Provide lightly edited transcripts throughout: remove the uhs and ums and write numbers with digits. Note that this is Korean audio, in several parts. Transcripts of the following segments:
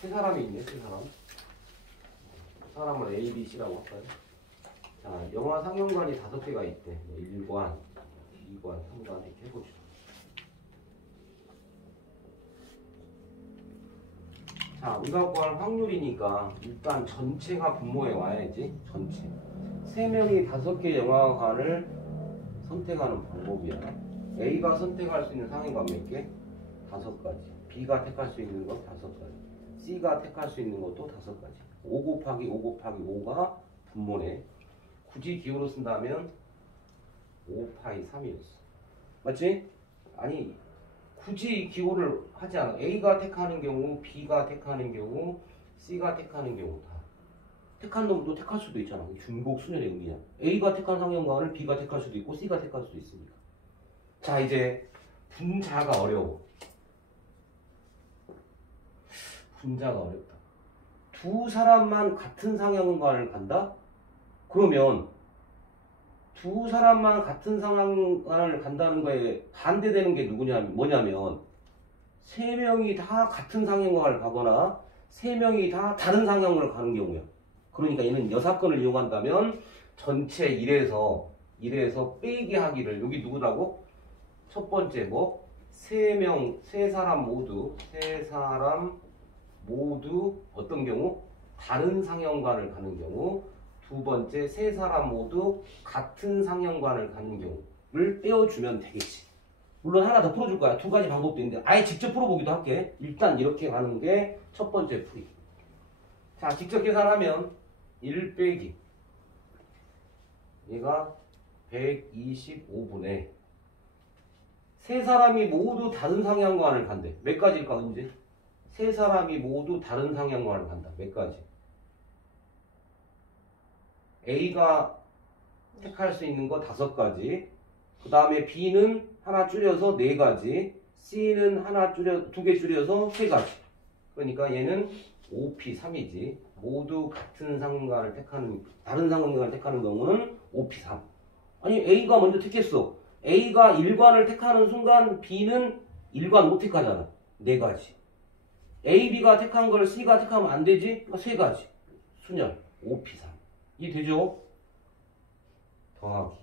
세 사람이 있네, 세 사람. 사람을 A, B, C라고 할까요? 자, 영화 상영관이 5개가 있대. 1관, 2관, 3관 이렇게 해봅시다. 자, 우리가 구할 확률이니까 일단 전체가 분모에 와야지. 전체. 3명이 5개 영화관을 선택하는 방법이야. A가 선택할 수 있는 상영관 몇 개? 5가지. B가 택할 수 있는 것 5가지. C가 택할 수 있는 것도 5가지. 5 곱하기 5 곱하기 5가 분모네. 굳이 기호로 쓴다면 5파이 3이었어. 맞지? 아니, 굳이 기호를 하지 않아. A가 택하는 경우, B가 택하는 경우, C가 택하는 경우 다. 택한 놈도 택할 수도 있잖아. 중복 순열의 의미야. A가 택한 상영관을 B가 택할 수도 있고, C가 택할 수도 있으니까. 자, 이제 분자가 어려워. 분자가 어렵다. 두 사람만 같은 상영관을 간다? 그러면 두 사람만 같은 상영관을 간다는 거에 반대되는 게 뭐냐면 3명이 다 같은 상영관을 가거나 3명이 다 다른 상영관을 가는 경우야. 그러니까 얘는 여사건을 이용한다면 전체 1에서 빼기 하기를 여기 누구라고? 첫 번째 뭐? 세 사람 모두 어떤 경우? 다른 상영관을 가는 경우. 두 번째, 3사람 모두 같은 상영관을 가는 경우를 떼어주면 되겠지. 물론 하나 더 풀어줄 거야. 2가지 방법도 있는데 아예 직접 풀어보기도 할게. 일단 이렇게 가는 게 첫 번째 풀이. 자, 직접 계산하면 1 빼기 얘가 125분의 세 사람이 모두 다른 상영관을 간대. 몇 가지일까, 은지? 세 사람이 모두 다른 상영관을 간다. 몇 가지? A가 택할 수 있는 거 5가지. 그 다음에 B는 하나 줄여서 4가지. C는 2개 줄여서 3가지. 그러니까 얘는 5P3이지. 모두 같은 상관을 택하는, 다른 상관을 택하는 경우는 5P3. 아니, A가 먼저 택했어. A가 1관을 택하는 순간 B는 1관 못 택하잖아. 4가지. A, B가 택한 걸 C가 택하면 안 되지? 그러니까 3가지. 순열. 5P3. 이해되죠? 더하기.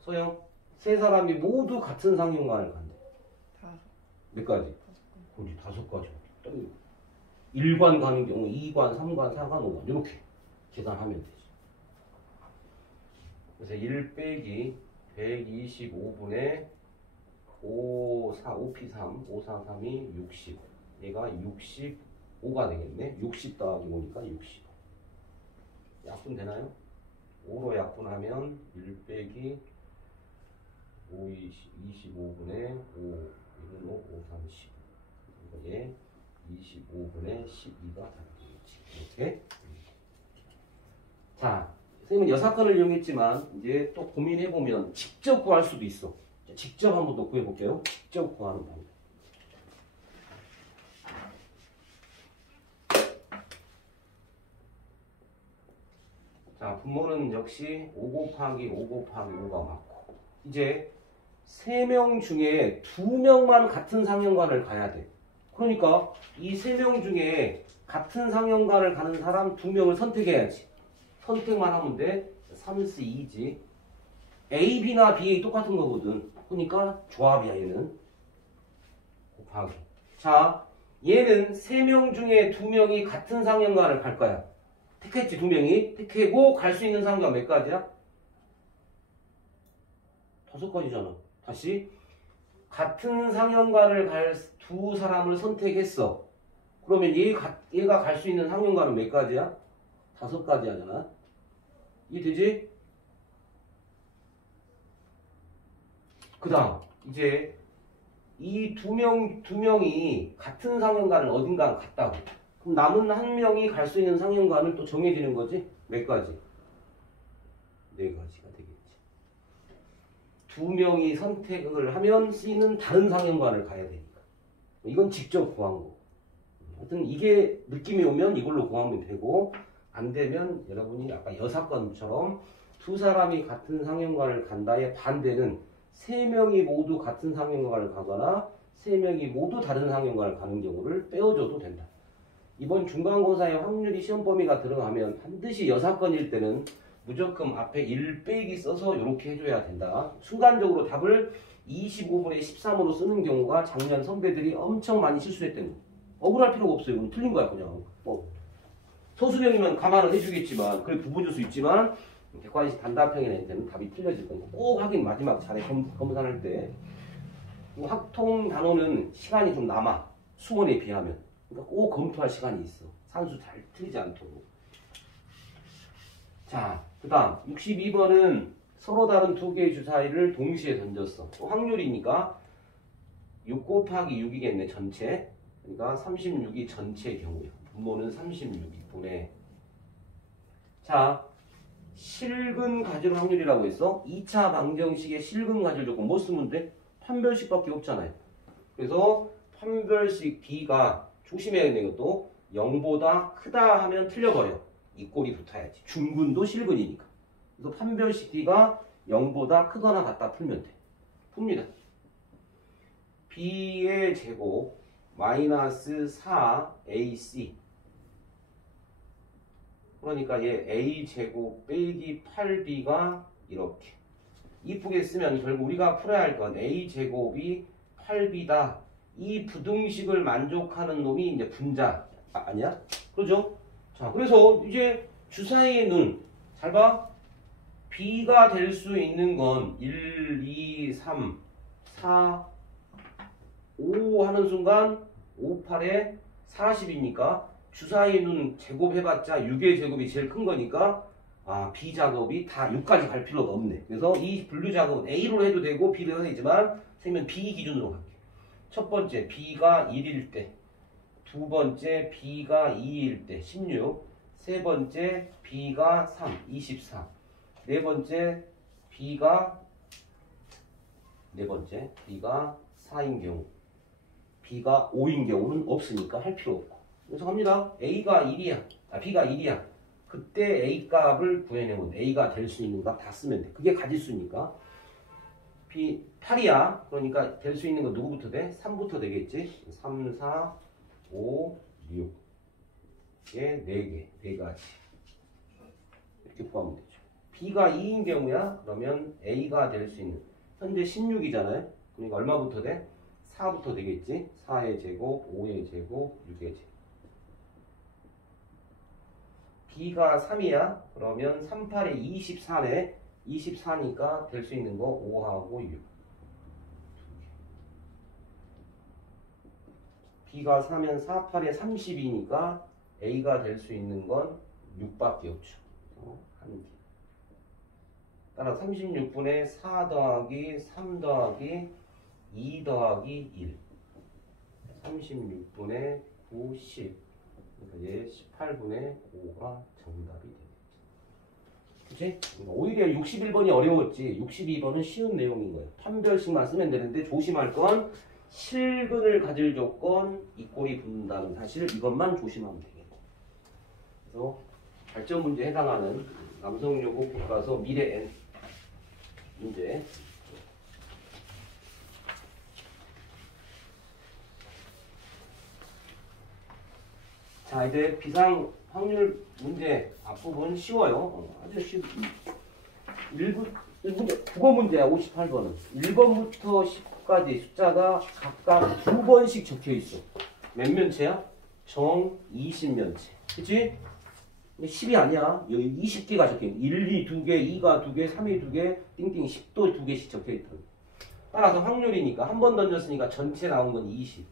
소영. 세 사람이 모두 같은 상영관을 간대. 몇 가지? 그렇지, 5가지. 1관 가는 경우 2관, 3관, 4관, 5관 이렇게 계산하면 되지. 그래서 1 빼기 125분의 5P3, 543이 60. 얘가 65가 되겠네. 60 더하기 5니까 60. 약분 되나요? 5로 약분하면 1 빼기 25분의 5, 1은 5, 5, 3, 10. 이거에 25분의 12가 되겠지. 이렇게. 자, 선생님은 여사건을 이용했지만 이제 또 고민해보면 직접 구할 수도 있어. 직접 한번 더 구해볼게요. 직접 구하는 방법. 자, 분모는 역시 5 곱하기 5 곱하기 5가 맞고 이제 3명 중에 2명만 같은 상영관을 가야 돼. 그러니까 이 3명 중에 같은 상영관을 가는 사람 2명을 선택해야지. 선택만 하면 돼. 3스 2지. A, B나 B 똑같은 거거든. 그러니까 조합이야 얘는. 곱하기. 자, 얘는 3명 중에 2명이 같은 상영관을 갈 거야. 택했지 2명이. 택하고 갈 수 있는 상영관 몇 가지야? 5가지잖아. 다시. 같은 상영관을 갈 2사람을 선택했어. 그러면 얘가 갈 수 있는 상영관은 몇 가지야? 5가지 하잖아. 이해되지? 그 다음 이제 이 두 명이 같은 상영관을 어딘가 갔다고. 그럼 남은 한 명이 갈 수 있는 상영관을 또 정해지는 거지? 몇 가지? 4가지가 되겠지. 2명이 선택을 하면 C는 다른 상영관을 가야 되니까. 이건 직접 구한 거. 하여튼 이게 느낌이 오면 이걸로 구하면 되고, 안 되면 여러분이 아까 여사건처럼 2사람이 같은 상영관을 간다의 반대는 3명이 모두 같은 상형관을 가거나 3명이 모두 다른 상형관을 가는 경우를 빼어줘도 된다. 이번 중간고사의 확률이 시험 범위가 들어가면 반드시 여사건일 때는 무조건 앞에 1 빼기 써서 이렇게 해줘야 된다. 순간적으로 답을 25분의 13으로 쓰는 경우가 작년 선배들이 엄청 많이 실수했던 거. 억울할 필요가 없어요. 이건 틀린 거야 그냥. 서술형이면 감안을 해주겠지만 그래 부분 줄 수 있지만 객관식 단답형이 낼 때는 답이 틀려질 거니까 꼭 확인 마지막 자리 검사할 때 확통 단원은 시간이 좀 남아. 수원에 비하면. 그러니까 꼭 검토할 시간이 있어. 산수 잘 틀리지 않도록. 자, 그 다음 62번은 서로 다른 두 개의 주사위를 동시에 던졌어. 확률이니까 6 곱하기 6이겠네 전체. 그러니까 36이 전체의 경우야. 분모는 36이분의. 자, 실근 가질 확률이라고 했어. 2차 방정식의 실근 가질 조건 뭐 쓰면 돼? 판별식밖에 없잖아요. 그래서 판별식 B가 조심해야 되는 것도 0보다 크다 하면 틀려버려. 이 꼴이 붙어야지. 중근도 실근이니까. 그래서 판별식 B가 0보다 크거나 같다 풀면 돼. 풉니다. B의 제곱 마이너스 4AC. 그러니까 얘 A제곱 빼기 8B가 이렇게. 이쁘게 쓰면 결국 우리가 풀어야 할 건 A제곱이 8B다. 이 부등식을 만족하는 놈이 이제 분자. 아니야? 그러죠? 자, 그래서 이제 주사위의 눈. 잘 봐. B가 될 수 있는 건 1, 2, 3, 4, 5 하는 순간 5, 8에 40이니까 주사위의 눈 제곱해봤자 6의 제곱이 제일 큰 거니까 B 작업이 다 6까지 갈 필요가 없네. 그래서 이 분류 작업은 A로 해도 되고 B로 해도 되지만 선생님은 B 기준으로 갈게. 첫 번째 B가 1일 때, 두 번째 B가 2일 때 16, 세 번째 B가 3, 24, 네 번째 B가 4인 경우, B가 5인 경우는 없으니까 할 필요 없고. 그래서 갑니다. A가 1이야. B가 1이야. 그때 A 값을 구해내면 A가 될 수 있는 값 다 쓰면 돼. 그게 가지수니까. B 8이야. 그러니까 될 수 있는 거 누구부터 돼? 3부터 되겠지. 3, 4, 5, 6. 에 4개. 4가지. 이렇게 구하면 되죠. B가 2인 경우야. 그러면 A가 될 수 있는. 현재 16이잖아요. 그러니까 얼마부터 돼? 4부터 되겠지. 4의 제곱, 5의 제곱, 6의 제곱. B가 3이야. 그러면 3, 8에 24네. 24니까 될 수 있는 거 5하고 6. B가 4면 4, 8에 30이니까 A가 될 수 있는 건 6밖에 없죠. 한 개. 따라 36분의 4 더하기 3 더하기 2 더하기 1. 36분의 9, 10. 그러니까 얘 18분의 5가 정답이 되겠죠. 그치? 오히려 61번이 어려웠지 62번은 쉬운 내용인 거예요. 판별식만 쓰면 되는데 조심할 건 실근을 가질 조건 이 꼴이 붙는다는 사실 이것만 조심하면 되겠고. 그래서 발전 문제에 해당하는 남성여고 교과서 미래 N 문제. 자, 이제 비상 확률 문제 앞부분 쉬워요. 아주 쉬워. 국어 문제야. 58번은 1번부터 10까지 숫자가 각각 2번씩 적혀 있어. 몇 면체야? 정 20면체. 그치? 10이 아니야. 여기 20개가 적혀 있어. 1, 2, 2개, 2가 2개, 3이 2개, 띵띵 10도 2개씩 적혀 있다. 따라서 확률이니까 한 번 던졌으니까 전체 나온 건 20.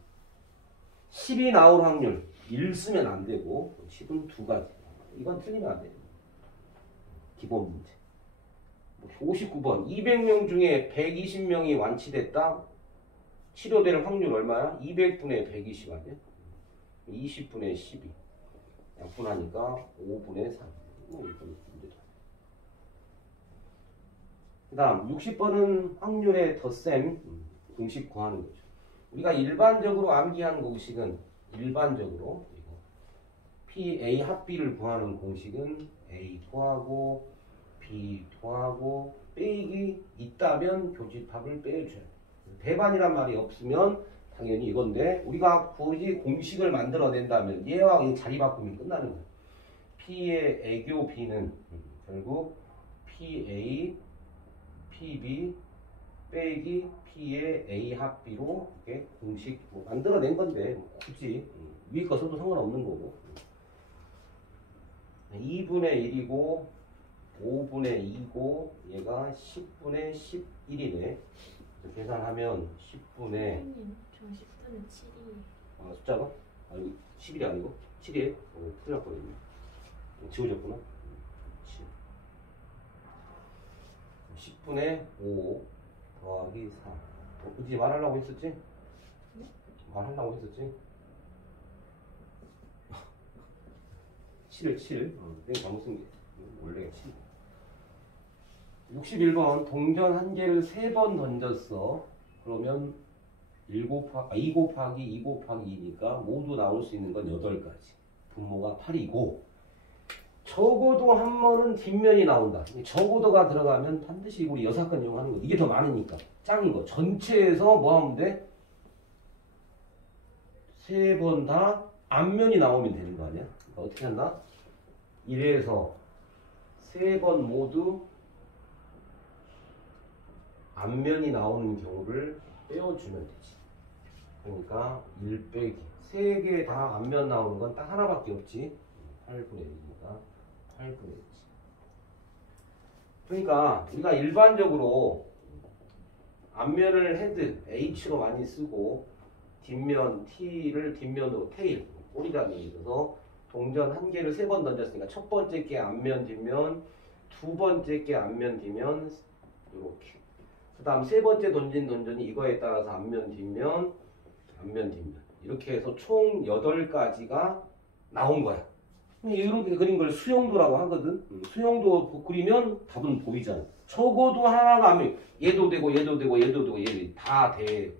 10이 나올 확률 1 쓰면 안 되고 10은 2가지. 이건 틀리면 안 돼요. 기본 문제. 59번 200명 중에 120명이 완치됐다. 치료될 확률 얼마야? 200분의 120 아니야? 20분의 12. 약분하니까 5분의 3. 그 다음 60번은 확률의 덧셈 공식 구하는 거죠. 우리가 일반적으로 암기한 공식은 일반적으로 P, A 합비를 구하는 공식은 A 더하고 B 더하고 빼기 있다면 교집합을 빼줘야 돼. 배반이란 말이 없으면 당연히 이건데 우리가 굳이 공식을 만들어낸다면 얘와 얘 자리 바꾸면 끝나는 거야. P의 애교 B는 결국 PA, PB 빼기 P의 A 합 B로 이렇게 공식 만들어낸 건데 굳이 위에 거 써도 상관없는 거고. 2분의 1이고 5분의 2고 얘가 10분의 11이네. 계산하면 10분의 선생님, 저 10분의 7이. 숫자가? 아니 11이 아니고 7이에요? 큰일 날 뻔했네. 지워졌구나. 10분의 5 더하기 4. 그치 말하려고 했었지? 네? 말하려고 했었지? 7을 7. 내가 잘못 쓴 게 원래 7. 61번 동전 한 개를 3번 던졌어. 그러면 2 곱하기 2 곱하기 2니까 모두 나올 수 있는 건 8가지. 분모가 8이고 적어도 한 번은 뒷면이 나온다. 적어도가 들어가면 반드시 우리 여사건 이용하는 거. 이게 더 많으니까 짱인 거. 전체에서 뭐 하면 돼? 3번 다 앞면이 나오면 되는 거 아니야? 그러니까 어떻게 한다? 1에서 3번 모두 앞면이 나오는 경우를 빼어주면 되지. 그러니까 1 빼기 3개 다 앞면 나오는 건 딱 하나밖에 없지. 8분의 1이니까 8분의 1이지. 그러니까 우리가 일반적으로 앞면을 헤드 H로 많이 쓰고 뒷면 T를 뒷면으로 테일 꼬리라는 얘기여서 동전 한 개를 3번 던졌으니까 첫 번째 게 앞면 뒷면, 두 번째 게 앞면 뒷면 이렇게. 그 다음 세 번째 던진 동전이 이거에 따라서 앞면 뒷면, 앞면 뒷면 이렇게 해서 총 8가지가 나온 거야. 이렇게 그린 걸 수용도라고 하거든. 수용도 그리면 답은 보이잖아. 적어도 하나가 앞면, 얘도 되고 얘도 되고 얘도 되고 얘도 다 돼.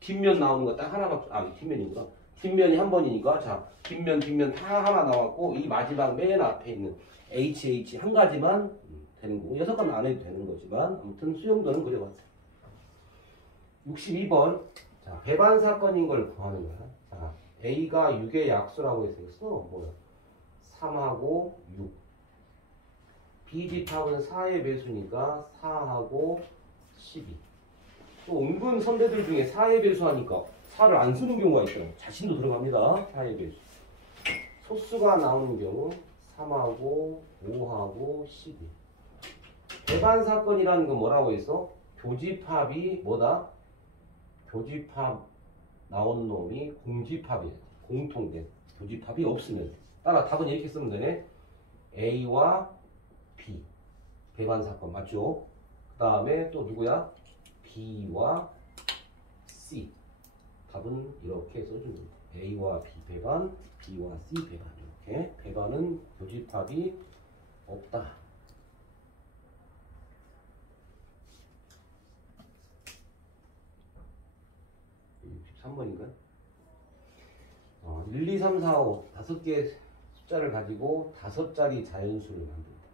뒷면 나오는 거 딱 하나밖에, 뒷면이구나. 뒷면이 한 번이니까 자 뒷면 다 하나 나왔고 이 마지막 맨 앞에 있는 HH 한 가지만 되는 거고 6가지는 안 해도 되는 거지만 아무튼 수용도는 그려봤어. 62번 자 배반 사건인 걸 구하는 거야. 자 A가 6의 약수라고 했어. 뭐야? 3하고 6. B집합은 4의 배수니까 4하고 12. 또 은근 선배들 중에 4의 배수하니까 4를 안 쓰는 경우가 있어요. 자신도 들어갑니다. 4의 배수. 소수가 나오는 경우 3하고 5하고 12. 배반 사건이라는 건 뭐라고 했어? 교집합이 뭐다? 교집합 나온 놈이 공집합이야. 공통된 교집합이 없으면 돼. 따라 답은 이렇게 쓰면 되네. A와 B 배반 사건 맞죠? 그 다음에 또 누구야? B와 C. 답은 이렇게 써주면 돼. A와 B 배반, B와 C 배반. 이렇게 배반은 교집합이 없다. 63번인가요? 1, 2, 3, 4, 5 5개의 숫자를 가지고 5자리 자연수를 만든다.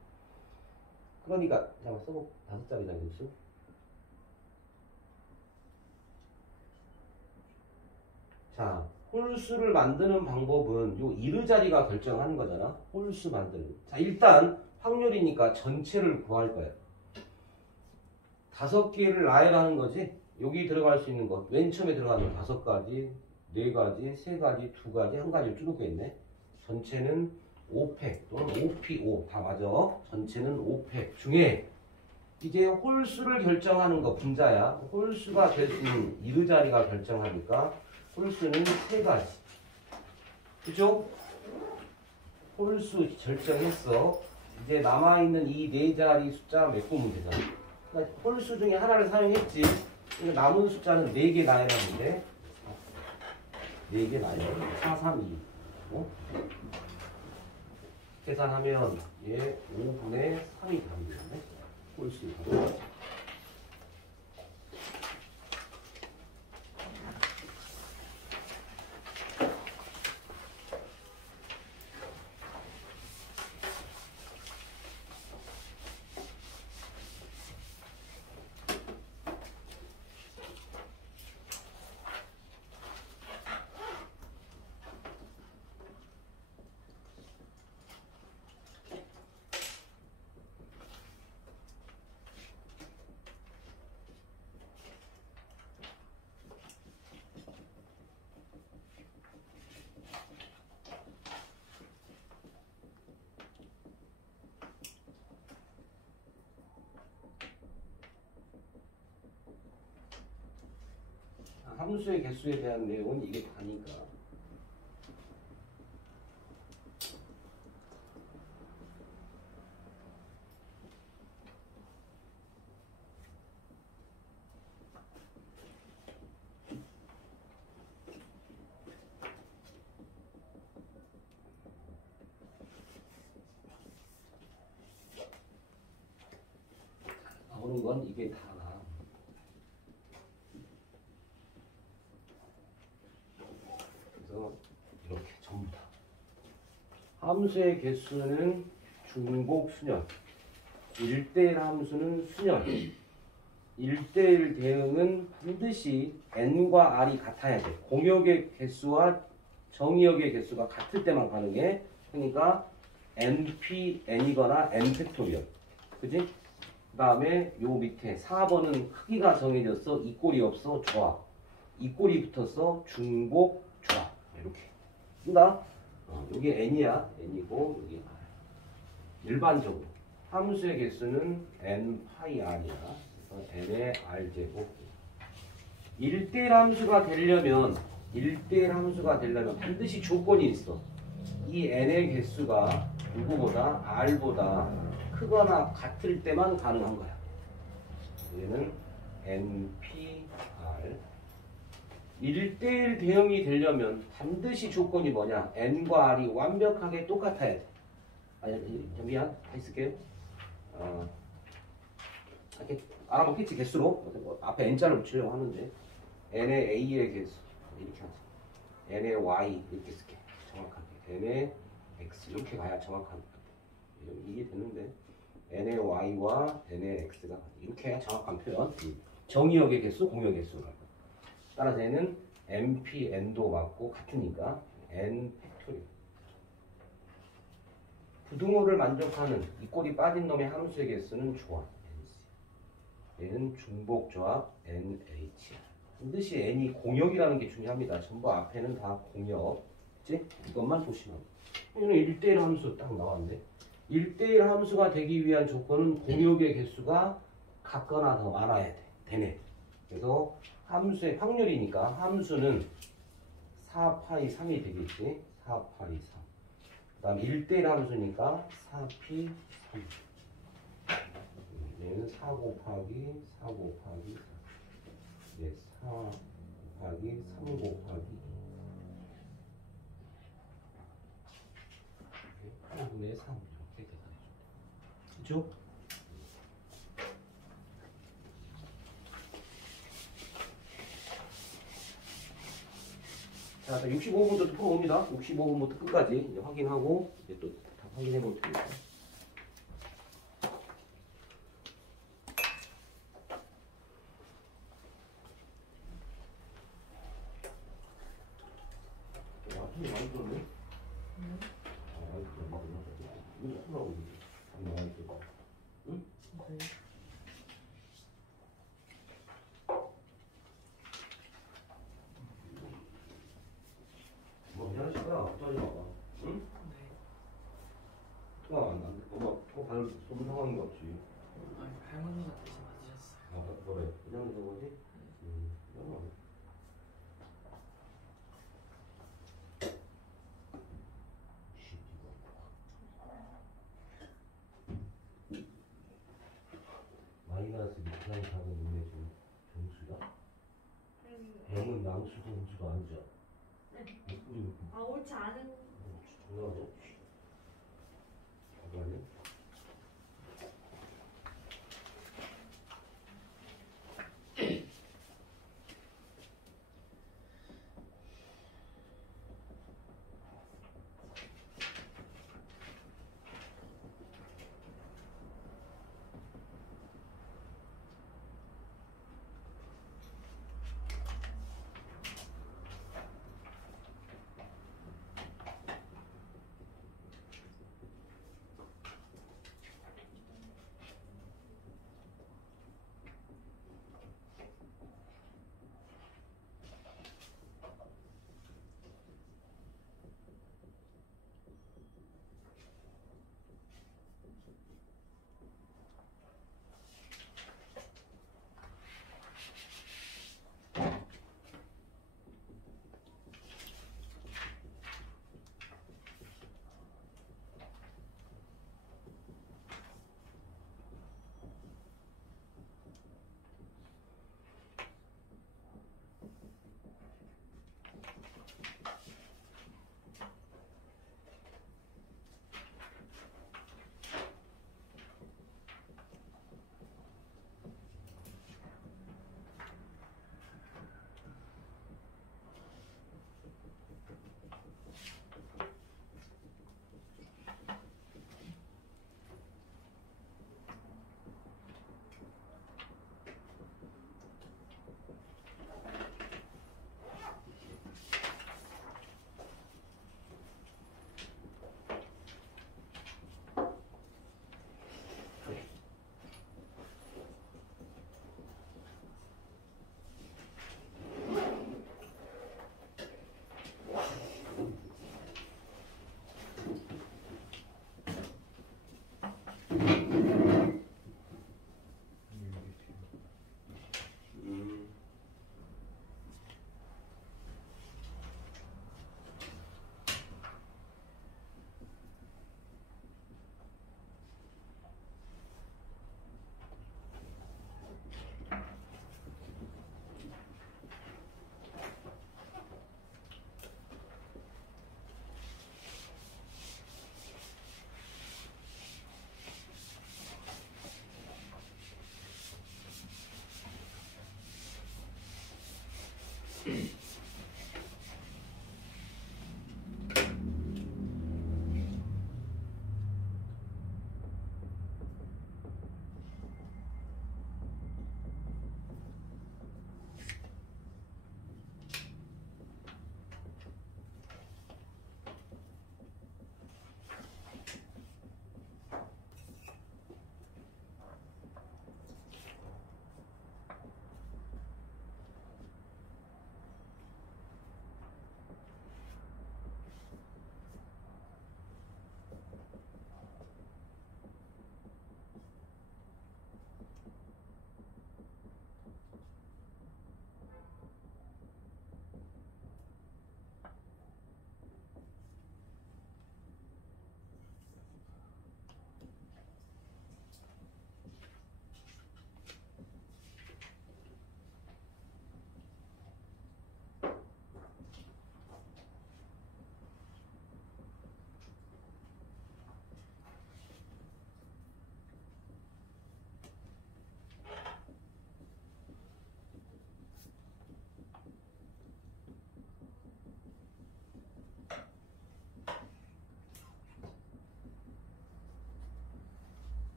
그러니까 잠깐 써볼까? 5자리 자연수. 자, 홀수를 만드는 방법은 요 이르자리가 결정하는 거잖아. 홀수 만드는. 자, 일단 확률이니까 전체를 구할 거야. 5개를 나열하는 거지. 여기 들어갈 수 있는 것. 맨 처음에 들어가는 5가지, 4가지, 3가지, 2가지, 1가지를 줄게 있네. 전체는 5팩 또는 5P5 다 맞아. 전체는 5팩 중에 이제 홀수를 결정하는 거 분자야. 홀수가 될 수 있는 이르자리가 결정하니까 홀수는 3가지. 그죠? 홀수 결정했어. 이제 남아있는 이 4자리 숫자 메꾸면 되잖아. 그러니까 홀수 중에 하나를 사용했지. 그러니까 남은 숫자는 4개 나열하는데 4개 나열. 4, 3, 2. 계산하면 얘 5분의 3이 답이 되네. 홀수. 함수의 개수에 대한 내용은 이게 다니까. 나오는 건 이게 다나. 그래서 이렇게 전부 다. 함수의 개수는 중복 수열. 1대1 함수는 수열. 1대1 대응은 반드시 n과 r이 같아야 돼. 공역의 개수와 정의역의 개수가 같을 때만 가능해. 그러니까 np n이거나 n 팩토리얼. 그지? 그 다음에 요 밑에 4번은 크기가 정해졌어. 이 꼴이 없어. 조합. 이 꼴이 붙었어. 중복 조합. 이렇게. 그다 여기 n이야. n이고 여기 r. 일반적으로 함수의 개수는 n 파이 r이야. 그래서 n의 r제곱. 1대1 함수가 되려면 1대1 함수가 되려면 반드시 조건이 있어. 이 n의 개수가 누구보다 r보다 크거나 같을 때만 가능한 거야. 얘는 npr. 1대1 대응이 되려면 반드시 조건이 뭐냐? n과 r이 완벽하게 똑같아야 돼. 아니, 미안. 다시 쓸게요. 이렇게 알아먹겠지, 개수로. 앞에 n자를 붙이려고 하는데. n의 a의 개수. 이렇게 하자. n의 y. 이렇게 쓸게. 정확하게. n의 x. 이렇게 가야 정확한. 이게 되는데. n의 y와 n의 x가 이렇게 해야 정확한 표현. 정의역의 개수, 공역의 개수를 할 거야. 따라서 얘는 np, n도 맞고 같으니까 n 팩토리얼. 부등호를 만족하는 이 꼴이 빠진 놈의 함수의 개수는 조합 nc. 얘는 중복 조합 nh. 반드시 n이 공역이라는 게 중요합니다. 전부 앞에는 다 공역. 그치? 이것만 보시면. 얘는 1대1 함수 딱 나왔는데 1대1 함수가 되기 위한 조건은 공역의 개수가 같거나 더 많아야 돼. 되네. 그래서 함수의 확률이니까 함수는 4파이 3이 되겠지. 4파이 3. 그 다음 1대1 함수니까 4p 3. 얘는 4 곱하기 4 곱하기 4. 네, 4 곱하기 3 곱하기 8분의 3. 그죠? 자, 65분부터 풀어옵니다. 65분부터 끝까지 이제 확인하고 이제 또 다 확인해 볼 테니까. 많이 풀었네. 많이 풀었네. 이거 풀어오고 많이 풀어. 응? 네. 뭐 그냥 시간 앞자리 나와. 응? 네. 통화 안 돼. 엄마 통화 받을 쏘는 상황인 것 같지. 아니, 할머니가 대신 맞으셨어요. 아, 그래. 그냥 그런 거지? 그냥 안 돼. 마이너스 밑상사는 인내준 정수다. 0은 양수도 음수도 아니죠. 네. 우리 아, 옳지 않은. 중요하죠. 잠깐만요.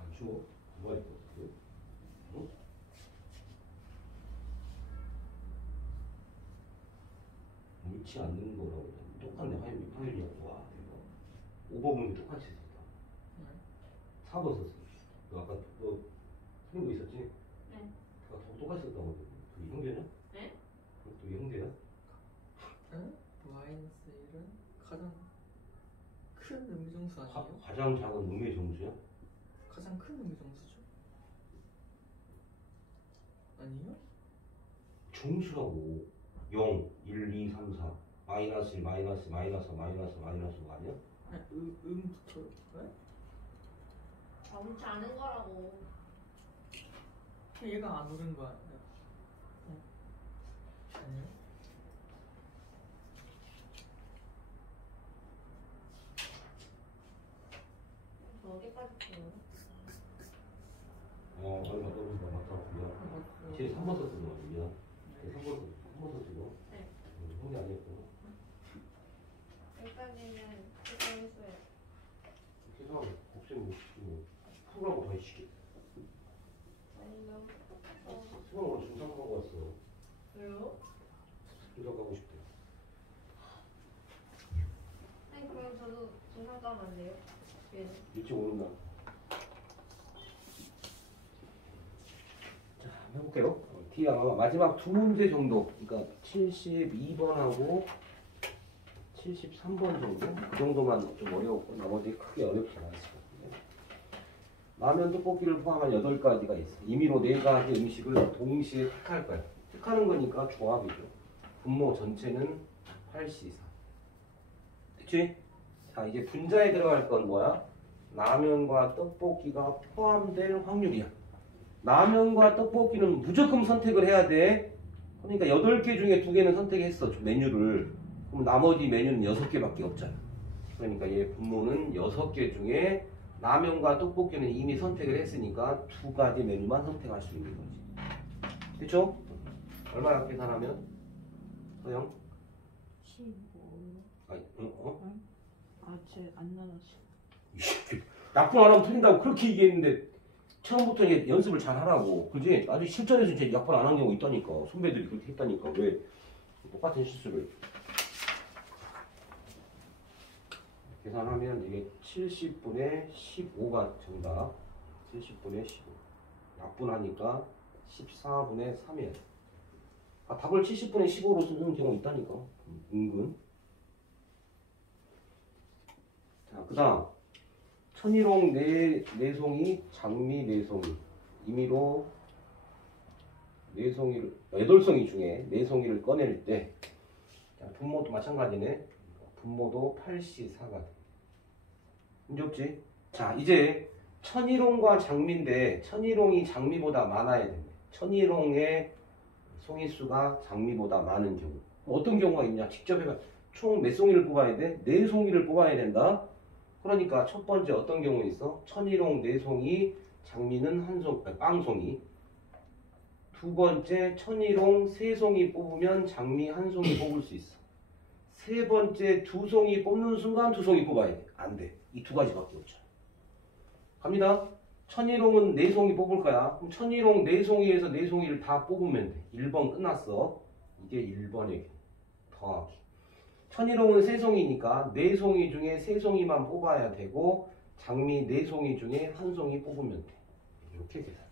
안 추워? 누가 입고 왔어? 응? 옳지 않는 거라고 똑같네. 화요일이야. 와 대박. 5번문이 똑같이 썼다. 4번 썼어. 너 아까 너 틀린 거 있었지? 네. 똑같이 썼다고. 그게 형제냐? 네? 그게 형제야? 응? 마이너스 1은 가장 큰 의미정수 아니에요? 가장 작은 음의 정수야? 가장 큰 의미정수죠? 아니요? 정수라고. 0, 1, 2, 3, 4 마이너스 1, 마이너스, 마이너스, 마이너스, 마이너스 거 아니야? 아니 음부터 왜? 옳지 않은 거라고. 얘가 안 오른 거 아니야? 아니요? 어디까지 풀어요? 얼마 떨어진다. 맞다. 미안. 쟤 3번 썼던 거 미안. 쟤 3번 썼던 거. 네. 형이 아니었고. 여기까지는 했어요. 계산하고 곱셈 뭐 풀라고 더 시켜. 아니 너무 똑같아서. 수능 오늘 중상 가고 왔어. 왜요? 중상 가고 싶대. 아니 그럼 저도 중상 가면 안 돼요? 얘는. 일찍 오는 날. 자, 한번 해볼게요. T가 마지막 두 문제 정도, 그러니까 72번하고 73번 정도? 그 정도만 좀 어려웠고 나머지 크게 어렵지 않았어요. 라면 떡볶이를 포함한 8가지가 있어. 임의로 4가지 음식을 동시에 택할 거야. 택하는 거니까 조합이죠. 분모 전체는 8C4. 그치? 자, 이제 분자에 들어갈 건 뭐야? 라면과 떡볶이가 포함될 확률이야. 라면과 떡볶이는 무조건 선택을 해야 돼. 그러니까 8개 중에 2개는 선택했어. 메뉴를. 그럼 나머지 메뉴는 6개밖에 없잖아. 그러니까 얘 분모는 6개 중에 라면과 떡볶이는 이미 선택을 했으니까 2가지 메뉴만 선택할 수 있는 거지. 됐죠? 얼마나 계산하면? 서영? 15. 아니, 쟤 안 나눴어. 약분 안 하면 틀린다고 그렇게 얘기했는데 처음부터 이제 연습을 잘 하라고. 그지? 나중에 실전에서 이제 약분 안 한 경우 있다니까. 선배들이 그렇게 했다니까. 왜? 똑같은 실수를. 계산하면 이게 70분의 15가 정답. 70분의 15. 약분하니까 14분의 3이에요. 아, 답을 70분의 15로 쓰는 경우 있다니까. 은근. 자, 그 다음. 천일홍 내송이, 장미 내송이. 임의로 내송이를, 8송이 중에 내송이를 꺼낼 때, 자, 분모도 마찬가지네. 분모도 8C4가 돼. 문제 없지? 자, 이제 천일홍과 장미인데, 천일홍이 장미보다 많아야 된대. 천일홍의 송이수가 장미보다 많은 경우. 어떤 경우가 있냐? 직접 해봐. 총 몇 송이를 뽑아야 돼? 4송이를 뽑아야 된다. 그러니까 첫 번째 어떤 경우 있어? 천일홍 4송이, 장미는 빵송이. 두 번째 천일홍 3송이 뽑으면 장미 1송이 뽑을 수 있어. 세 번째 2송이 뽑는 순간 2송이 뽑아야 돼. 안 돼. 이 두 가지밖에 없잖아. 갑니다. 천일홍은 4송이 뽑을 거야. 그럼 천일홍 4송이에서 4송이를 다 뽑으면 돼. 1번 끝났어. 이게 1번의 더하기. 천일홍은 3송이니까 4송이 중에 3송이만 뽑아야 되고 장미 4송이 중에 1송이 뽑으면 돼. 이렇게 계산.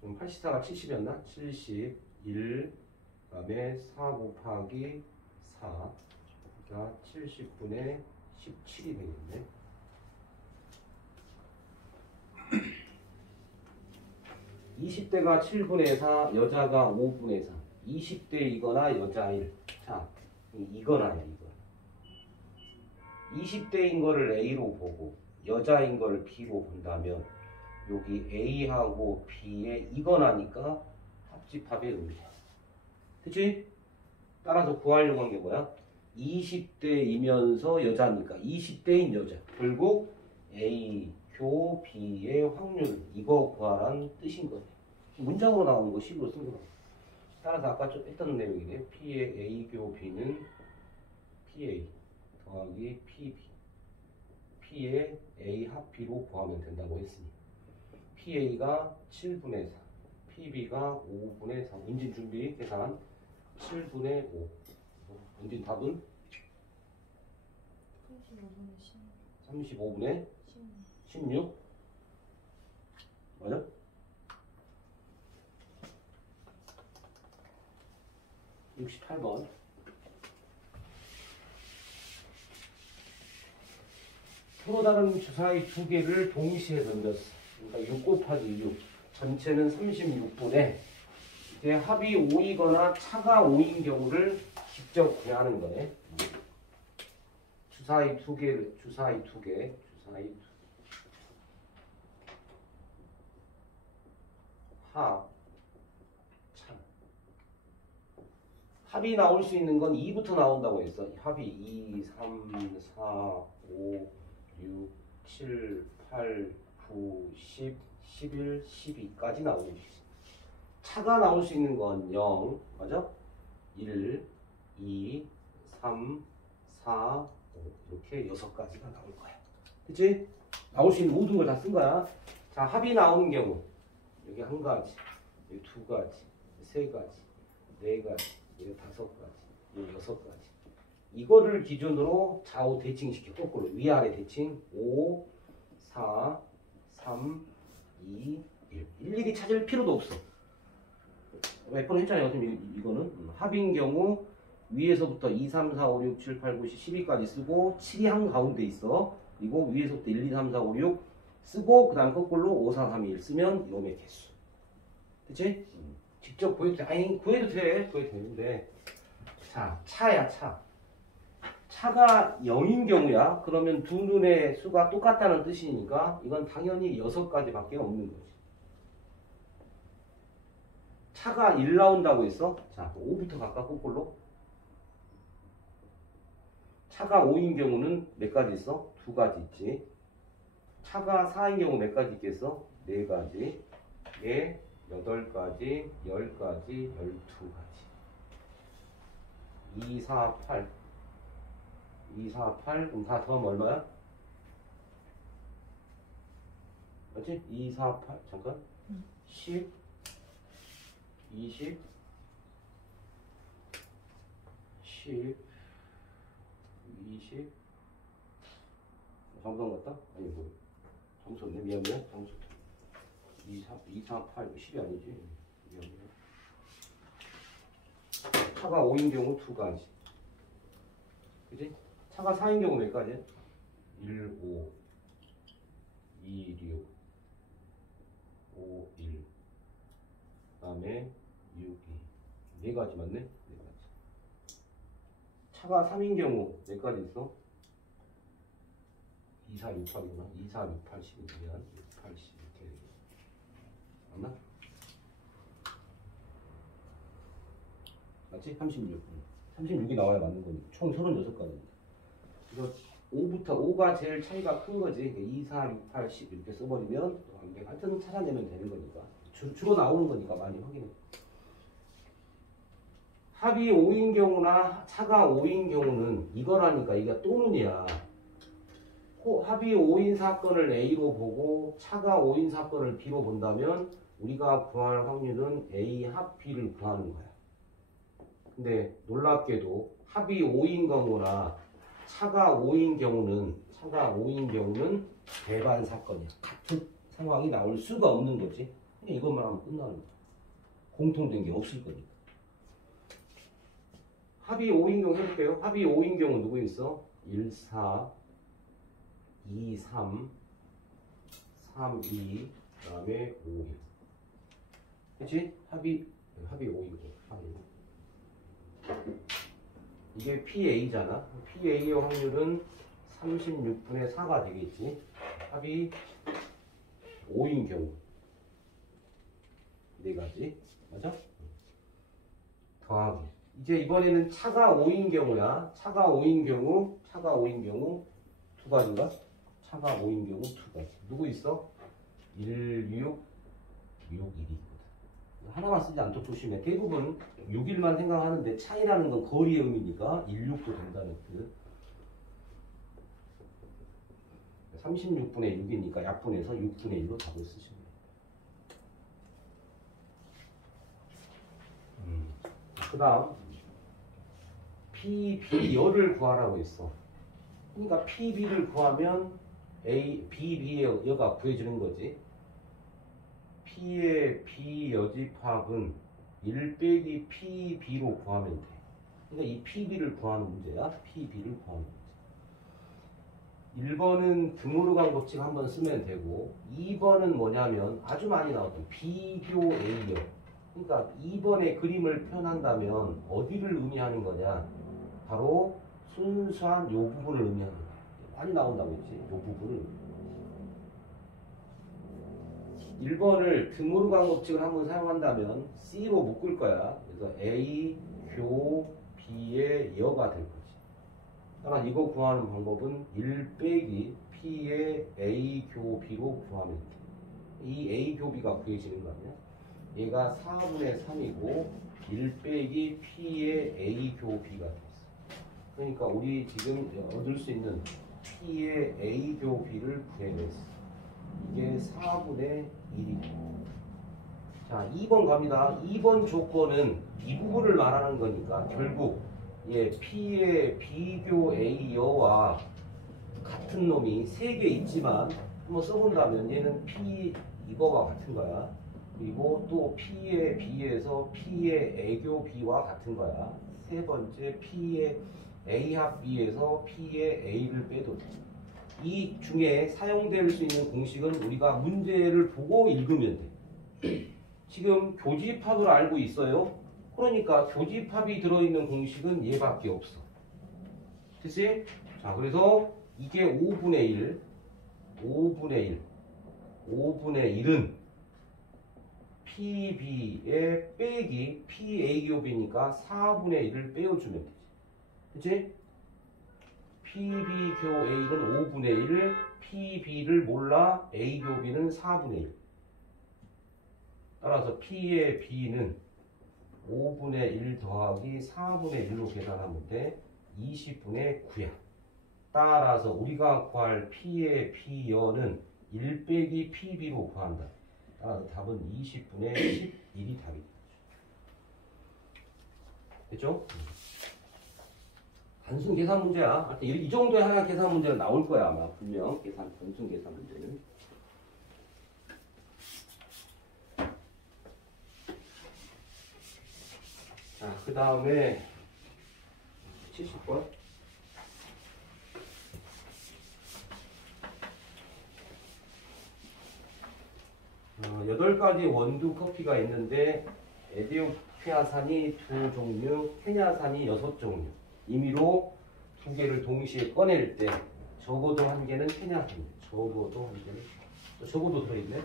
그럼 84가 70이었나? 71. 그 다음에 4 곱하기 4. 그러니까 70분의 17이 되겠네. 20대가 7분의 4, 여자가 5분의 3. 20대이거나 여자일. 자, 이거나야, 이거. 20대인 거를 A로 보고, 여자인 거를 B로 본다면, 여기 A하고 B의 이거나니까 합집합의 의미야. 그치? 따라서 구하려고 한 게 뭐야? 20대이면서 여자니까 20대인 여자. 결국 A 교 B의 확률 이거 구하라는 뜻인 거네. 문장으로 나오는 거 식으로 쓴 거다. 따라서 아까 좀 했던 내용이네. P의 A 교 B는 PA 더하기 PB. P의 A 합 B로 구하면 된다고 했으니 PA가 7분의 4, PB가 5분의 3. 인진 준비 계산 7분의 5. 인진 답은 35분의 16. 맞아? 네. 68번. 서로 다른 주사위 두 개를 동시에 던졌어. 그러니까 6 곱하기 6. 전체는 36분에 이제 합이 5이거나 차가 5인 경우를 직접 구하는 거네. 주사위 두 개. 합, 차. 합이 나올 수 있는 건 2부터 나온다고 했어. 합이 2, 3, 4, 5, 6, 7, 8, 9, 10, 11, 12까지 나오는 거지. 차가 나올 수 있는 건 0, 맞아? 1, 2, 3, 4, 5 이렇게 6가지가 나올 거야. 그치? 나올 수 있는 모든 걸 다 쓴 거야. 자, 합이 나오는 경우 여기 한 가지, 여기 두 가지, 세 가지, 네 가지, 여기 5가지, 여기 6가지. 이거를 기준으로 좌우 대칭시켜. 거꾸로 위아래 대칭. 5, 4, 3, 2, 1. 일일이 찾을 필요도 없어. 몇 번 했잖아요. 이거는 합인 경우 위에서부터 2, 3, 4, 5, 6, 7, 8, 9, 10, 12까지 쓰고 7이 한 가운데 있어. 이거 위에서부터 1, 2, 3, 4, 5, 6 쓰고 그 다음 거꾸로 5, 4, 3, 2, 1 쓰면 요의 개수. 그치? 직접 구해도 돼. 아니 구해도 되는데. 자, 차야 차. 차가 0인 경우야. 그러면 두 눈의 수가 똑같다는 뜻이니까 이건 당연히 6가지밖에 없는 거지. 차가 1 나온다고 했어? 자, 5부터 갈까 거꾸로? 차가 5인 경우는 몇 가지 있어? 2가지 있지. 차가 4인 경우 몇 가지 있겠어? 4가지. 예, 8가지, 10가지, 12가지. 2, 4, 8. 2, 4, 8. 그럼 다 더하면 얼마야? 맞지? 2, 4, 8. 잠깐. 10, 20, 10, 20. 잠깐 같다? 아니 뭐 잘못 썼네. 미안해. 잘못 썼다. 2, 4, 8, 10이 아니지. 미안해. 차가 5인 경우 2가지. 그지? 차가 4인 경우 몇 가지? 1, 5, 2, 6, 5, 1. 그 다음에 6, 2. 4가지 맞네? 4가지. 차가 3인 경우 몇 가지 있어? 2, 4, 6, 8이구나. 2, 4, 6, 8, 10이면 6, 8, 10 이렇게 맞나? 맞지? 36. 36이 나와야 맞는 거니까. 총 36가지. 그래서 5가 제일 차이가 큰 거지. 2, 4, 6, 8, 10 이렇게 써버리면 하여튼 찾아내면 되는 거니까. 주로 나오는 거니까 많이 확인해. 합이 5인 경우나 차가 5인 경우는 이거라니까. 이게 또는이야. 합이 5인 사건을 A로 보고 차가 5인 사건을 B로 본다면 우리가 구할 확률은 A 합 B를 구하는 거야. 근데 놀랍게도 합이 5인 경우나 차가 5인 경우는 배반 사건이야. 같은 상황이 나올 수가 없는 거지. 이것만 하면 끝나는 거야. 공통된 게 없을 거니까. 합이 5인 경우 해볼게요. 합이 5인 경우 누구 있어? 1, 4, 2, 3, 3, 2, 그 다음에 5, 1. 그치? 합이 5이고, 이게 PA잖아. PA의 확률은 36분의 4가 되겠지. 합이 5인 경우. 4가지. 맞아? 더하기. 이제 이번에는 차가 5인 경우야. 차가 5인 경우 2가지인가? 차가 5인 경우 2가지. 누구 있어? 1, 6, 6, 1이 있거든. 하나만 쓰지 않도록 조심해. 대부분 6일만 생각하는데 차이라는 건 거리의 의미니까 1, 6도 된다는 뜻. 36분의 6이니까 약분해서 6분의 1로 답을 쓰시면 돼요. 그 다음 PB여를 구하라고 했어. 그러니까 PB를 구하면 BB의 여가 구해지는 거지. P의 B여집합은 1 빼기 PB로 구하면 돼. 그러니까 이 PB를 구하는 문제야. PB를 구하는 문제. 1번은 드모르간 법칙 한번 쓰면 되고 2번은 뭐냐면 아주 많이 나왔던 비교 A여. 그러니까 2번의 그림을 표현한다면 어디를 의미하는 거냐? 바로 순수한 요 부분을 의미하는 거야. 많이 나온다고 했지. 요 부분을. 1번을 드모르간 법칙을 한번 사용한다면 C로 묶을 거야. 그래서 A, 교, B의 여가 될 거지. 따라 이거 구하는 방법은 1 빼기 P의 A, 교, B로 구하면 돼. 이 A, 교, B가 구해지는 거 아니야? 얘가 4분의 3이고 1 빼기 P의 A, 교, B가 돼 있어. 그러니까 우리 지금 얻을 수 있는 P의 A, 교, B를 구해냈어. 이게 4분의 1이고. 자, 2번 갑니다. 2번 조건은 이 부분을 말하는 거니까 결국 P의 비교 A여와 같은 놈이 3개 있지만 한번 써본다면 얘는 P 이거와 같은 거야. 그리고 또 P의 B에서 P의 애교 B와 같은 거야. 세 번째 P의 A 합 B에서 P의 A를 빼도 돼. 이 중에 사용될 수 있는 공식은 우리가 문제를 보고 읽으면 돼. 지금 교집합을 알고 있어요. 그러니까 교집합이 들어있는 공식은 얘밖에 없어. 됐지? 자, 그래서 이게 5분의 1은 PB의 빼기 PA교비니까 4분의 1을 빼어주면 되지. 그치? PB교 A는 5분의 1, PB를 몰라 A교비는 4분의 1. 따라서 P의 B는 5분의 1 더하기 4분의 1로 계산하면 돼. 20분의 9야. 따라서 우리가 구할 P의 B여는 1 빼기 PB로 구한다. 따라서 답은 20분의 11이 답이다. 됐죠? 단순 계산 문제야. 이 정도의 하나 계산 문제는 나올 거야 아마. 분명 단순 계산 문제는. 자, 그 다음에 70번. 8가지 원두 커피가 있는데 에디오피아산이 2종류, 케냐산이 6종류. 임의로 2개를 동시에 꺼낼 때 적어도 1개는 케냐산입니다. 적어도 1개는. 적어도 들어있네.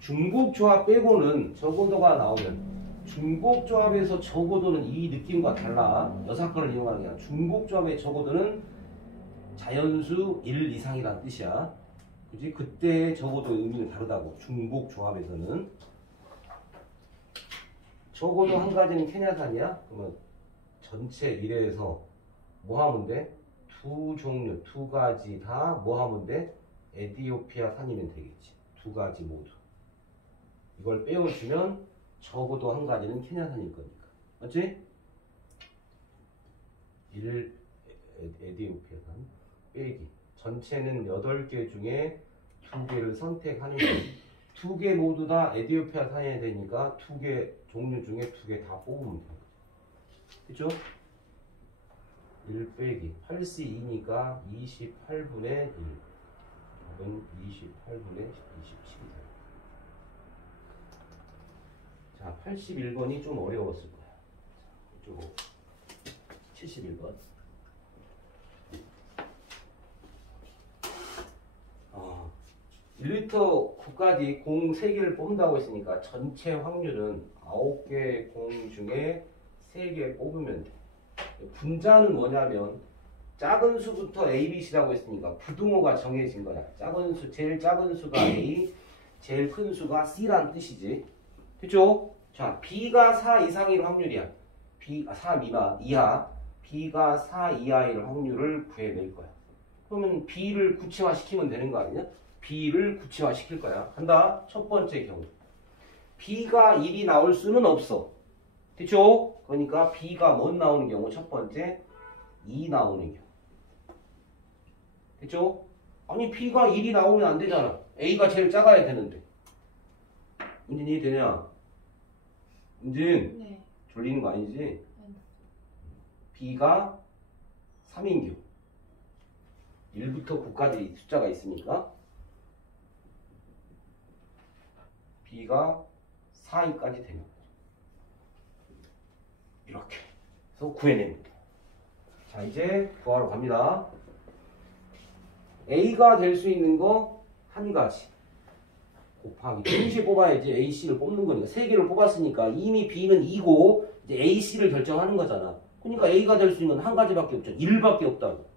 중복조합 빼고는 적어도가 나오면 중복조합에서 적어도는 이 느낌과 달라. 여사건을 이용하는 게 아니라 중복조합의 적어도는 자연수 1 이상이라는 뜻이야. 그지? 그때 적어도 의미는 다르다고. 중복조합에서는 적어도 1가지는 케냐산이야. 그러면 전체 1에서 뭐 하면 돼? 2종류, 2가지 다 뭐 하면 돼? 에디오피아 산이면 되겠지. 2가지 모두. 이걸 빼어주면 적어도 1가지는 케냐산일 거니까. 맞지? 1 에디오피아산 빼기. 전체는 8개 중에 2개를 선택하는 거지. 2개 모두 다 에디오피아 산이 되니까 2개 종류 중에 2개 다 뽑으면 돼. 그죠? 1 빼기 8C2니까 28분의 1. 답은 28분의 27이다. 자, 81번이 좀 어려웠을 거야. 이쪽으로 71번. 1리터 9까지 공 3개를 뽑는다고 했으니까 전체 확률은 9개 공 중에 3개 뽑으면 돼. 분자는 뭐냐면 작은 수부터 A, B, C라고 했으니까 부등호가 정해진 거야. 작은 수, 제일 작은 수가 A, 제일 큰 수가 C란 뜻이지. 그죠? 자, B가 4 이상일 확률이야. 4 미만, 이하. B가 4 이하일 확률을 구해낼 거야. 그러면 B를 구체화시키면 되는 거 아니냐? B를 구체화시킬 거야. 간다. 첫 번째 경우. B가 1이 나올 수는 없어. 됐죠? 그러니까 B가 뭐 나오는 경우? 첫 번째 2 나오는 경우. 됐죠? 아니 B가 1이 나오면 안 되잖아. A가 제일 작아야 되는데. 은진이 되냐? 은진 네. 졸리는 거 아니지? B가 3인 경우. 1부터 9까지 숫자가 있으니까 B가 4위까지 되는 거죠. 이렇게 해서 구해냅니다. 자, 이제 구하러 갑니다. A가 될 수 있는 거 1가지 곱하기 동시에 뽑아야지 AC를 뽑는 거니까 3개를 뽑았으니까 이미 B는 2고 이제 AC를 결정하는 거잖아. 그러니까 A가 될 수 있는 건 1가지밖에 없죠. 1밖에 없다고.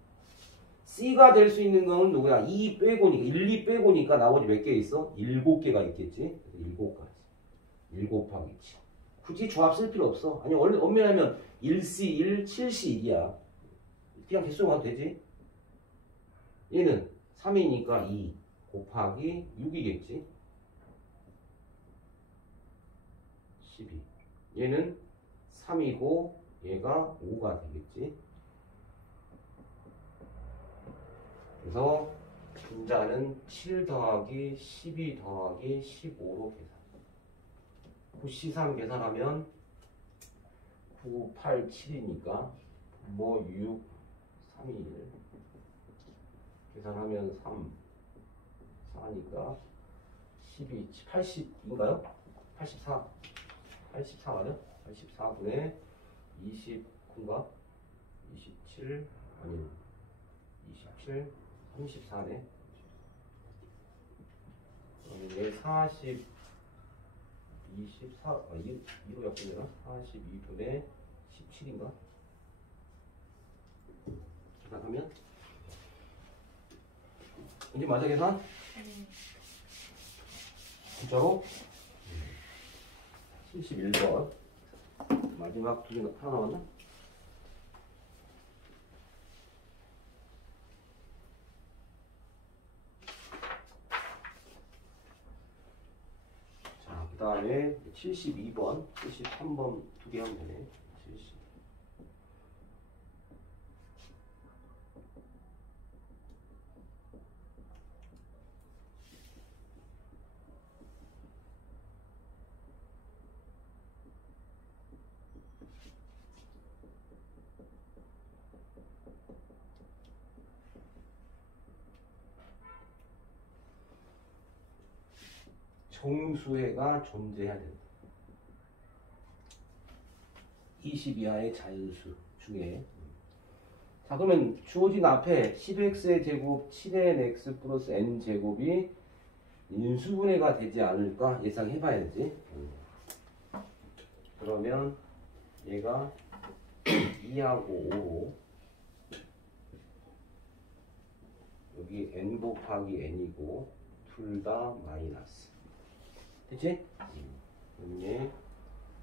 C가 될 수 있는 건 누구야? 2 빼고니까 1, 2 빼고니까 나머지 몇 개 있어? 7개가 있겠지. 7가지. 1 곱하기 7. 굳이 조합 쓸 필요 없어. 아니 원래 엄밀하면 1C1, 7C1이야. 그냥 개수 가도 되지. 얘는 3이니까 2 곱하기 6이겠지. 12. 얘는 3이고 얘가 5가 되겠지. 그래서 분자는 7 더하기 12 더하기 15로 계산. 9C3 계산하면 9, 8, 7이니까 뭐 6, 3, 1 계산하면 3, 4니까 12, 80인가요? 84. 84 맞아? 84분의 29인가? 27 아니 27 34네. 그러면 40 24 2로 약분되나? 42분의 17인가? 계산하면 이제 맞아 계산? 진짜로? 71번 마지막 2개 하나 남았나? 자, 그 다음에 72번, 73번 2개 하면 되네. 70. 정수해가 존재해야 된다. 20 이하의 자연수 중에. 자, 그러면 주어진 앞에 10x의 제곱 7nx 플러스 n제곱이 인수분해가 되지 않을까 예상해봐야지. 그러면 얘가 2하고 5로 여기 n 곱하기 n이고 둘 다 마이너스. 됐지? 그러면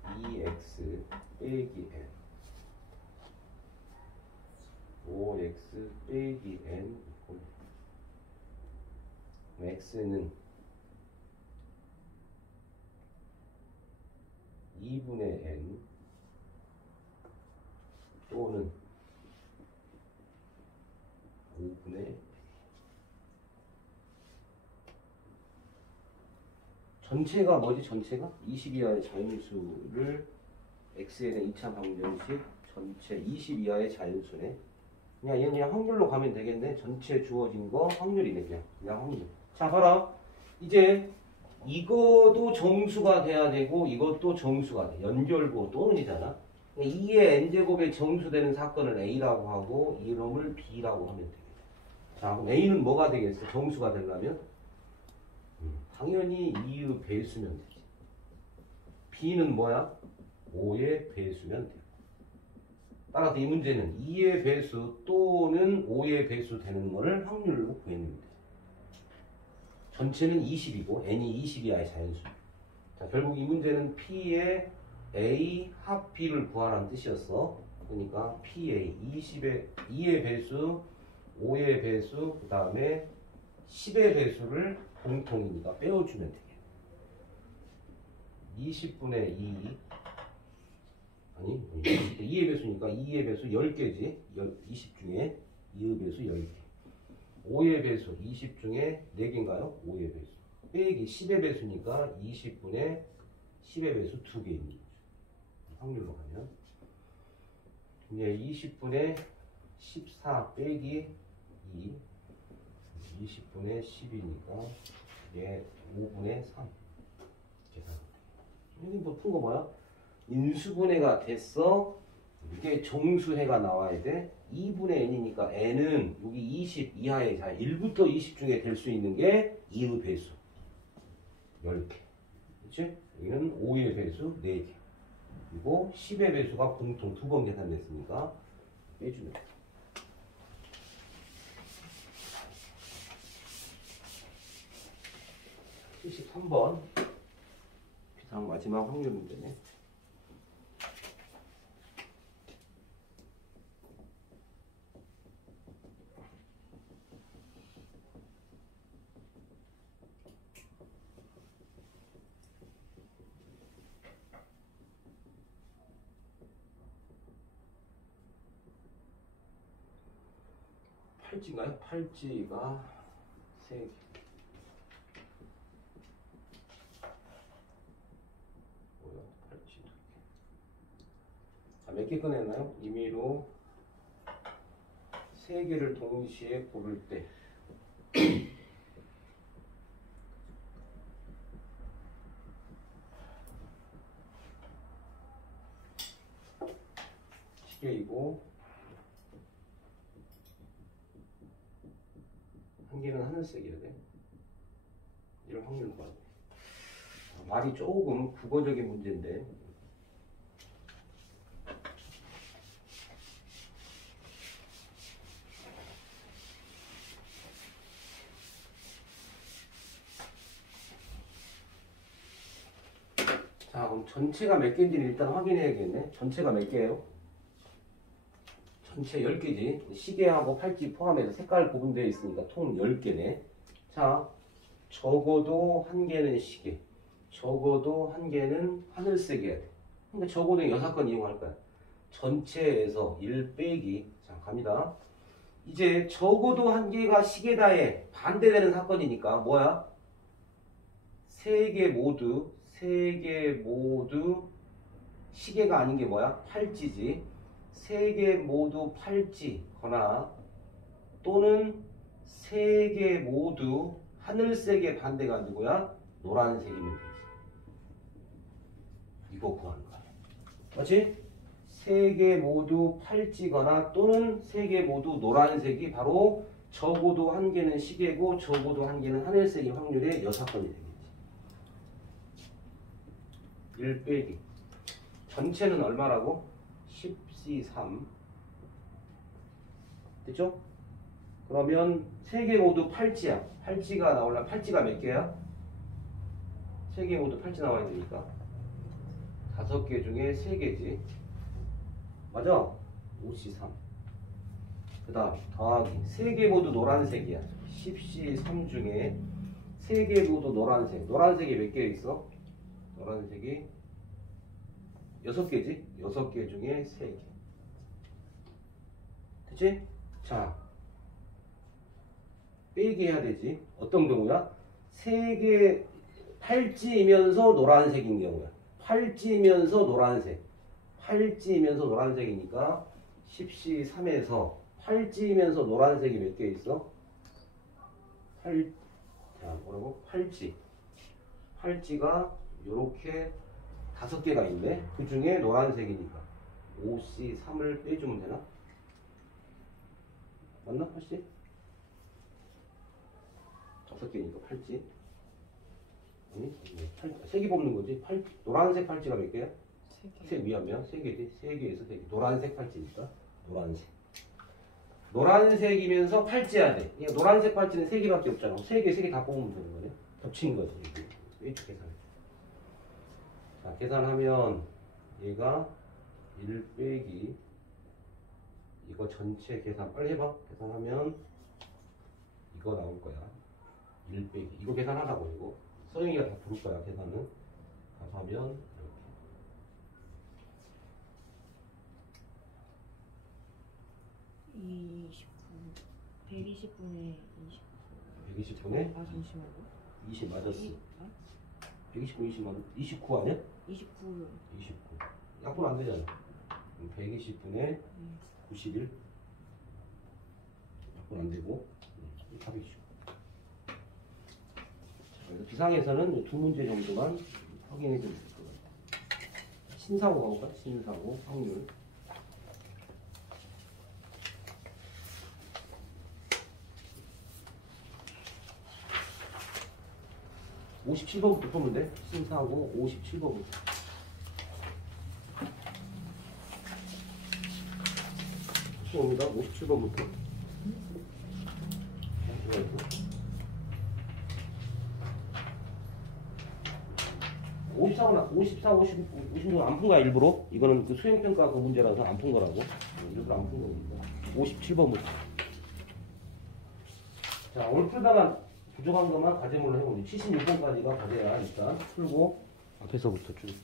2x 빼기 n 5x 빼기 n 이꼴 x는 2분의 n 또는 5분의 전체가 뭐지? 전체가 20 이하의 자연수를 x에 대한 2차 방정식 전체 20 이하의 자연수네. 그냥 얘는 그냥 확률로 가면 되겠네. 전체 주어진 거 확률이네. 그냥 확률. 자, 봐라. 이제 이거도 정수가 돼야 되고 이것도 정수가 돼. 연결고 또는이잖아. 2의 n제곱에 정수되는 사건을 A라고 하고 이놈을 B라고 하면 되겠다. 자, 그럼 A는 뭐가 되겠어? 정수가 되려면? 당연히 2의 배수면 되지. B는 뭐야? 5의 배수면 돼. 따라서 이 문제는 2의 배수 또는 5의 배수 되는 거를 확률로 구했는데 전체는 20이고 n이 20이하의 자연수. 자, 결국 이 문제는 P의 A 합 B를 구하라는 뜻이었어. 그러니까 PA 2의 배수, 5의 배수, 그 다음에 10의 배수를 공통이니까 빼어주면 되겠네. 20분의 2 아니 2의 배수니까 2의 배수 10개지. 20 중에 2의 배수 10개. 5의 배수 20 중에 4개인가요? 5의 배수 빼기 10의 배수니까 20분의 10의 배수 2개 있는 거죠. 확률로 가면 이제 20분의 14 빼기 2 20분의 10이니까 이게 5분의 3 계산. 여기 뭐 푼 거 뭐야? 인수분해가 됐어. 이게 정수해가 나와야 돼. 2분의 n이니까 n은 여기 20 이하의 자 1부터 20 중에 될 수 있는 게 2의 배수 10개. 그치? 여기는 5의 배수 4개. 그리고 10의 배수가 공통 2번 계산됐으니까 빼주면 돼. 73번 계산 마지막 확률 문제네. 팔찌인가요? 팔찌가 3개. 뭐야? 팔찌 2개. 자, 몇 개 꺼냈나요? 임의로 3개를 동시에 고를 때 시계이고 한 개는 하늘색이어야 돼. 이런 확률 봐. 말이 조금 국어적인 문제인데. 자, 그럼 전체가 몇 개인지는 일단 확인해야겠네. 전체가 몇 개예요? 전체 10개지. 시계하고 팔찌 포함해서 색깔 구분되어 있으니까 통 10개네. 자, 적어도 한 개는 시계, 적어도 한 개는 하늘색이어야 돼. 그러니까 적어도 6건 이용할 거야. 전체에서 1 빼기. 자, 갑니다. 이제 적어도 한 개가 시계다에 반대되는 사건이니까 뭐야? 3개 모두 시계가 아닌 게 뭐야? 팔찌지. 3개 모두 팔찌거나 또는 3개 모두 하늘색의 반대가 누구야? 노란색이면 되지. 이거 구하는 거야. 맞지? 세 개 모두 팔찌거나 또는 세 개 모두 노란색이 바로 적어도 한 개는 시계고 적어도 한 개는 하늘색이 확률의 6건이 되겠지. 1 빼기. 전체는 얼마라고? 10C3. 됐죠? 그러면 세 개 모두 팔찌야. 팔찌가 나오려면 팔찌가 몇 개야? 세 개 모두 팔찌 나와야 되니까 5개 중에 3개지. 맞아? 5C3. 그 다음 더하기 3개 모두 노란색이야. 10C3 중에 3개 모두 노란색. 노란색이 몇 개 있어? 노란색이 6개지? 6개 중에 3개. 됐지? 자, 빼기 해야 되지. 어떤 경우야? 3개 팔찌이면서 노란색인 경우야. 팔찌이면서 노란색. 팔찌이면서 노란색이니까 10C3에서 팔찌이면서 노란색이 몇 개 있어? 자, 뭐라고? 팔찌. 팔찌가 요렇게 5개가 있네. 그 중에 노란색이니까 5C3을 빼주면 되나? 맞나? 팔찌? 5개니까 팔찌. 아니, 3개 뽑는 거지. 노란색 팔찌가 몇 개야? 3개. 미안미안. 3개지. 3개에서 3개. 노란색 팔찌니까. 노란색. 노란색이면서 팔찌야 돼. 노란색 팔찌는 3개밖에 없잖아. 3개 다 뽑으면 되는 거네. 겹친 거지. H 계산. 자, 계산하면 얘가 1 빼기 이거 전체 계산 빨리 해봐. 계산하면 이거 나올 거야. 1 빼기 이거 계산하라고. 이거 서영이가 다 부를 거야. 계산은 가서 하면 이렇게 120분에 120분에 아 잠시만요. 20 맞았어. 120분 20만 29 아니야? 29요. 29 약분 안 되잖아. 120분에 91 약분 안 되고 답이 쉬워. 비상에서는 두 문제 정도만 확인해 주실 거예요. 신사고 가볼까? 신사고 확률. (57번부터) 보면 돼. 신사고 57번부터. 수업입니다. 57번부터. 54, 56은 안 푼 거야, 일부러. 이거는 그 수행평가 그 문제라서 안 푼 거라고. 일부러 안 푼 겁니다. 57번부터. 자, 오늘 풀다가 부족한 것만 과제물로 해보니 76번까지가 과제야. 일단 풀고 앞에서부터 쭉.